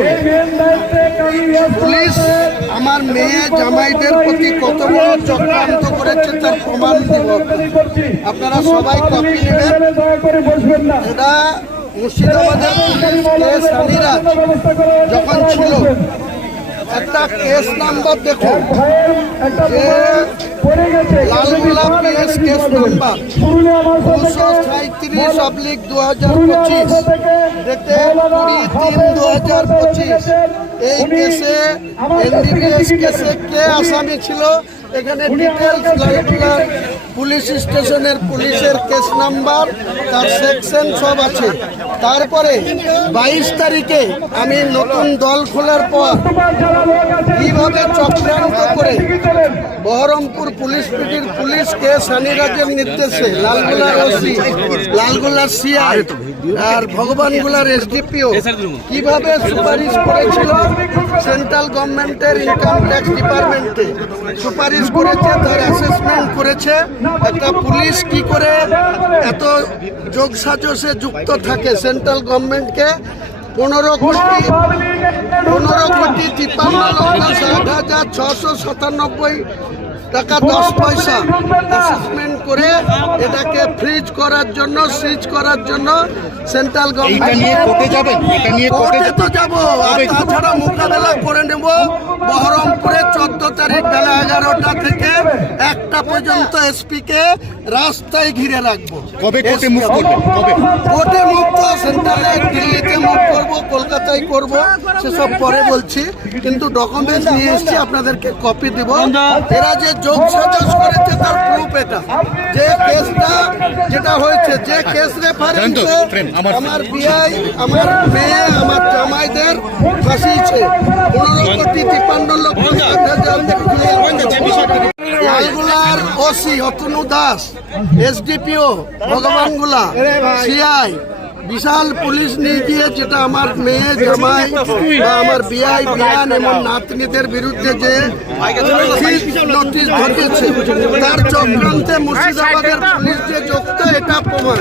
দেখুন পুলিশ আমার মেয়ে জামাইদের প্রতি কত বড় চক্রান্ত করেছে তার প্রমাণ দেব। আপনারা সবাই কপি নেবেন। এটা মুর্শিদাবাদের পুলিশ কেস আমিরাজ যখন ছিল, একটা কেস নাম্বার দেখুন, যে লালগোলা পিএস কেস নাম্বার 237/2025 ডেটে 20/3/2025। এই কেসে এনডিপিএস কেসে কে আসামি ছিল এখানে ডিটেলস লালগোলার পুলিশ স্টেশনের পুলিশের কেস নাম্বার, তার সেকশন সব আছে। তারপরে 22 তারিখে আমি নতুন দল খোলার পর কিভাবে চক্রান্ত করে বহরমপুর পুলিশ পিটির পুলিশকে সানিরাজের নির্দেশে লালগোলার ওসি, লালগোলার সিআই আর ভগবানগোলার এসডিপিও কিভাবে সুপারিশ করেছিল সেন্ট্রাল গভর্নমেন্টের ইনকাম ট্যাক্স ডিপার্টমেন্টে, সুপারিশ করেছে, তার অ্যাসেসমেন্ট করেছে একটা পুলিশ কি করে এত যোগসাজশে যুক্ত থাকে সেন্ট্রাল গভর্নমেন্টকে 15,53,60,697 টাকা 10 পয়সা অ্যাসেসমেন্ট করে এটাকে ফ্রিজ করার জন্য, সিজ করার জন্য সেন্ট্রাল গভর্নমেন্ট কোর্টে তো যাবো। আর তাছাড়া মোকাবেলা করে নেব বহরমপুরে 14 তারিখ বেলা 11টা থেকে 1টা পর্যন্ত এসপিকে রাস্তায় ঘিরে রাখবো। কবে কোর্টে মুভ করবে? কোর্টে মুভ তো সেন্ট্রালে, দিল্লিতে মুভ করবো, কলকাতায় করব, সেসব পরে বলছি। কিন্তু ডকুমেন্টস নিয়ে এসেছি, আপনাদেরকে কপি দিব। এরা যে যোগ সাজস করেছে তার প্রুফ এটা, যে কেসটা যেটা হয়েছে, যে কেস রেফারেন্সে আমার বিআই, আমার মেয়ে, আমার জামাইদের ফাঁসিয়েছে 15,53,60,000। লালগোলার OC Atanu Das, SDPO Bhagwangola, CI বিশাল পুলিশ নিয়ে গিয়ে যেটা আমার মেয়ে, জামাই বা আমার বিআই, বিয়ান এবং নাতনিদের বিরুদ্ধে যে নোটিশ ধরিয়েছে তার চক্রান্তে মুর্শিদাবাদের পুলিশ যে যুক্ত, এটা প্রমাণ।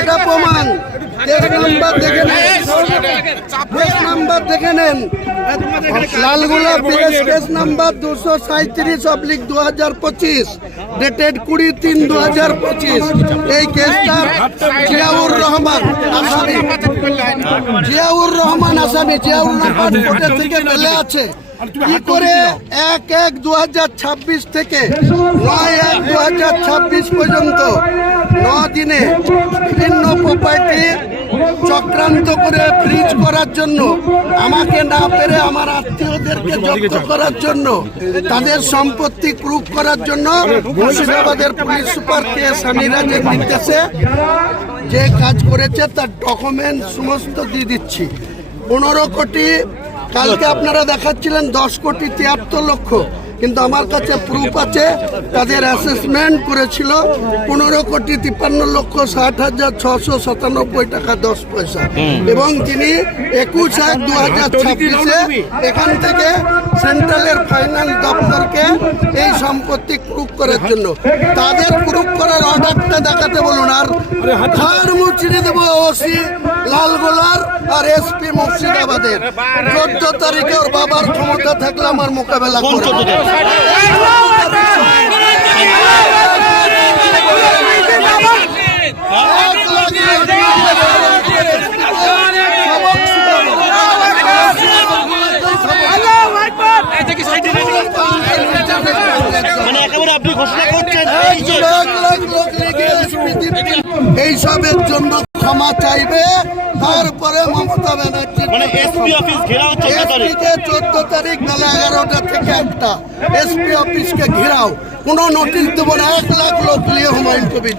এটা প্রমাণ। কেস নাম্বার দেখে নেন, কেস নাম্বার দেখে নেন। Lalgola PS case number 237/2025 dated 20/3/2025। এই কেসটা জিয়াউর রহমান আসামি, জিয়াউর রহমান আসামি, জিয়াউর রহমান কোর্টের থেকে বেলে আছে। কি করে 1/1/2026 থেকে 9/1/2026 পর্যন্ত 9 দিনে বিভিন্ন প্রপার্টি চক্রান্ত করে ফ্রিজ করার জন্য, আমাকে না পেরে আমার আত্মীয়দেরকে জব্দ করার জন্য, তাদের সম্পত্তি ক্রুক করার জন্য মুর্শিদাবাদের পুলিশ সুপার কে সানিরাজের নির্দেশে যে কাজ করেছে তার ডকুমেন্ট সমস্ত দিয়ে দিচ্ছি। 15 কোটি, কালকে আপনারা দেখাচ্ছিলেন 10,73,00,000, কিন্তু আমার কাছে প্রুফ আছে তাদের অ্যাসেসমেন্ট করেছিল 15,53,60,697 টাকা 10 পয়সা। এবং তিনি 21/1/2026 এখান থেকে সেন্ট্রালের ফাইনাল দপ্তরকে এই সম্পত্তি ক্রুক করার জন্য, তাদের ক্রুক করার অর্ডারটা দেখাতে বলুন। আর হার মুচিয়ে দেব ওসি লালগোলার আর এসপি মুর্শিদাবাদের। 14 তারিখে ওর বাবার ক্ষমতা থাকলে আমার মোকাবেলা করবে। এইসবের জন্য ক্ষমা চাইবে। তারপরে মমতা ব্যানার্জি 14 তারিখ বেলা 11টা থেকে 1টা এসপি অফিসকে ঘেরাও, কোনো নোটিশ দেবো না। 1 লাখ লোক নিয়ে হুমায়ুন কবির